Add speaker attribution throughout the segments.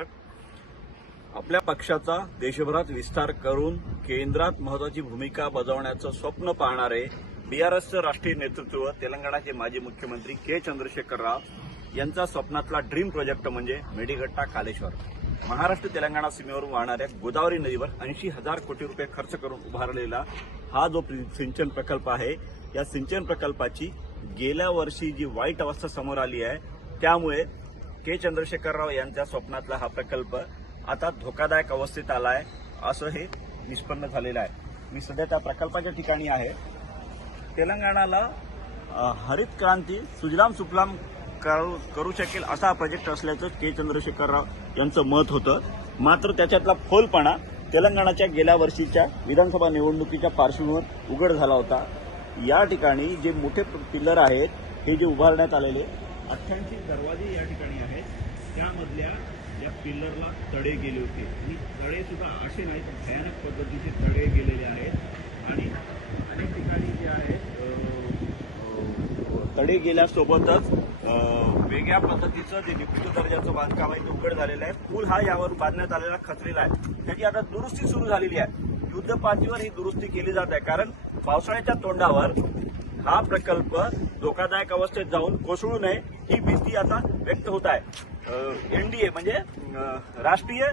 Speaker 1: कारण आपल्या पक्षाचा देशभरात विस्तार करून केंद्रात महत्वाची भूमिका बजावण्याचं स्वप्न पाहणारे बीआरएसचं राष्ट्रीय नेतृत्व तेलंगणाचे माजी मुख्यमंत्री के चंद्रशेखर राव यांचा स्वप्नातला ड्रीम प्रोजेक्ट म्हणजे मेडीगट्टा कालेश्वर. महाराष्ट्र तेलंगणा सीमेवरून वाहणाऱ्या गोदावरी नदीवर ऐंशी हजार कोटी रुपये खर्च करून उभारलेला हा जो सिंचन प्रकल्प आहे या सिंचन प्रकल्पाची गेल्या वर्षी जी वाईट अवस्था समोर आली आहे त्यामुळे के चंद्रशेखरराव यांच्या स्वप्नातला हा प्रकल्प आता धोकादायक अवस्थेत आला आहे असं हे निष्पन्न झालेलं आहे. मी सध्या त्या प्रकल्पाच्या ठिकाणी आहे. तेलंगणाला हरित क्रांती सुजलाम सुफलाम करू करू शकेल असा हा प्रोजेक्ट असल्याचं के चंद्रशेखरराव यांचं मत होतं. मात्र त्याच्यातला फोलपणा तेलंगणाच्या गेल्या वर्षीच्या विधानसभा निवडणुकीच्या पार्श्वभूमीवर उघड झाला होता. या ठिकाणी जे मोठे पिल्लर आहेत हे जे उभारण्यात आलेले अठ्ठ्याऐंशी दरवाजे या ठिकाणी आहेत. त्यामधल्या या पिल्लरला तडे गेले होते आणि तडे सुद्धा असे नाही तर भयानक पद्धतीचे तडे गेलेले आहेत. आणि अनेक ठिकाणी जे आहेत तडे गेल्यासोबतच वेगळ्या पद्धतीचं जे निकृष्ट दर्जाचं बांधकाम आहे ते उघड झालेलं आहे. पूल हा यावर बांधण्यात आलेला खचलेला आहे. त्याची आता दुरुस्ती सुरू झालेली आहे. युद्ध पातळीवर ही दुरुस्ती केली जात आहे. कारण पावसाळ्याच्या तोंडावर हा प्रकल्प धोकादायक अवस्थेत जाऊन कोसळू नये. ही भीती आता व्यक्त होत आहे. एनडीए म्हणजे राष्ट्रीय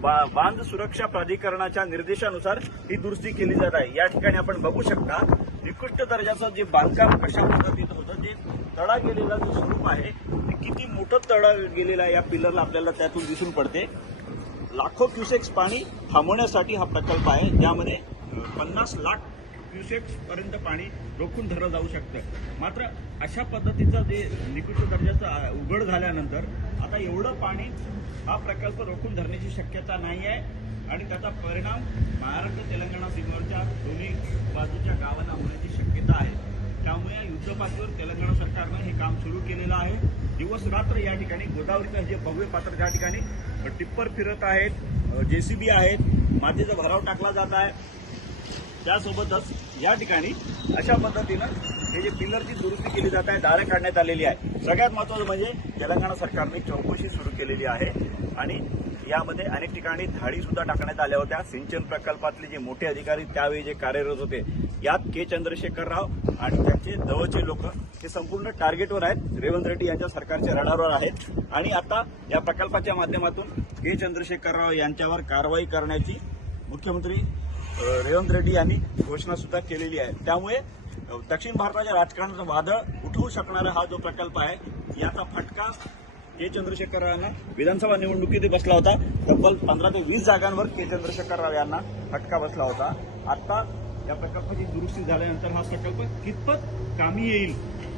Speaker 1: बा- बांध सुरक्षा प्राधिकरणाच्या निर्देशानुसार ही दुरुस्ती केली जात आहे. या ठिकाणी आपण बघू शकता निकृष्ट दर्जाचं जे बांधकाम कशा पद्धतीचं होतं जे तडा गेलेला जो स्वरूप आहे ते किती मोठं तडा गेलेला आहे या पिलरला आपल्याला त्यातून दिसून पडते. लाखो क्युसेक्स पाणी थांबवण्यासाठी हा प्रकल्प आहे. ज्यामध्ये पन्नास लाख क्युसेक्स पर्यंत पाणी रोखून धरलं जाऊ शकतं. मात्र अशा पद्धतीचं जे निकृष्ट दर्जाचं उघड झाल्यानंतर आता एवढं पाणी हा प्रकल्प रोखून धरण्याची शक्यता नाही आहे आणि त्याचा परिणाम महाराष्ट्र तेलंगणा सीमेवरच्या दोन्ही बाजूच्या गावांना होण्याची शक्यता आहे. त्यामुळे या युद्धपातळीवर तेलंगणा सरकारनं हे काम सुरू केलेलं आहे. दिवस रात्र या ठिकाणी गोदावरीचं जे भव्य पात्र ज्या ठिकाणी टिप्पर फिरत आहेत जेसीबी आहेत मातीचा भराव टाकला जात आहे. त्यासोबतच या ठिकाणी अशा पद्धतीनं हे जे पिलरची दुरुस्ती केली जात आहे दारं काढण्यात आलेली आहे. सगळ्यात महत्वाचं म्हणजे तेलंगणा सरकारने चौकशी सुरू केलेली आहे आणि यामध्ये अनेक ठिकाणी धाडी सुद्धा टाकण्यात आल्या होत्या. सिंचन प्रकल्पातले जे मोठे अधिकारी त्यावेळी जे कार्यरत होते यात के. चंद्रशेखर राव आणि त्यांचे जवळचे लोक हे संपूर्ण टार्गेटवर आहेत. रेवंत रेड्डी यांच्या सरकारच्या रडारवर आहेत. आणि आता या प्रकल्पाच्या माध्यमातून के. चंद्रशेखर राव यांच्यावर कारवाई करण्याची मुख्यमंत्री रेवंत रेड्डी यांनी घोषणा सुद्धा केलेली आहे. त्यामुळे दक्षिण भारताच्या राजकारणाचं वादळ उठवू शकणारा हा जो प्रकल्प आहे याचा फटका के चंद्रशेखर राव यांना विधानसभा निवडणुकीत बसला होता. तब्बल पंधरा ते वीस जागांवर के चंद्रशेखर राव यांना फटका बसला होता. आता या प्रकल्पाची दुरुस्ती झाल्यानंतर हा प्रकल्प कितपत कामी येईल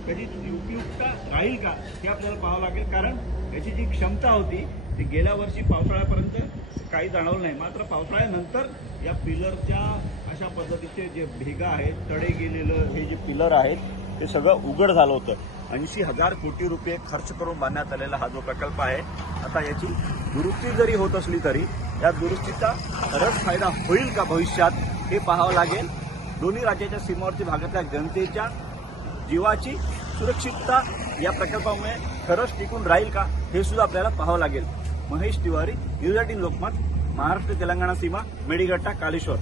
Speaker 1: कधी उपयुक्त राहील का हे आपल्याला पाहावं लागेल. कारण याची जी क्षमता होती ती गेल्या वर्षी पावसाळ्यापर्यंत काही जाणवलं नाही. मात्र पावसाळ्यानंतर या पिलरच्या अशा पद्धतीचे जे भेगा आहेत तडे गेलेलं हे जे पिलर आहेत ते सगळं उघड झालं होतं. ऐंशी हजार कोटी रुपये खर्च करून बांधण्यात आलेला हा जो प्रकल्प आहे आता याची दुरुस्ती जरी होत असली तरी या दुरुस्तीचा खरंच फायदा होईल का भविष्यात हे पाहावं लागेल. दोन्ही राज्याच्या सीमावरती भागातल्या जनतेच्या जीवाची सुरक्षितता या प्रकल्पामुळे खरंच टिकून राहील का हे सुद्धा आपल्याला पाहावं लागेल. महेश तिवारी न्यूज एटीन लोकमत महाराष्ट्र तेलंगणा सीमा मेडीगट्टा कालेश्वर.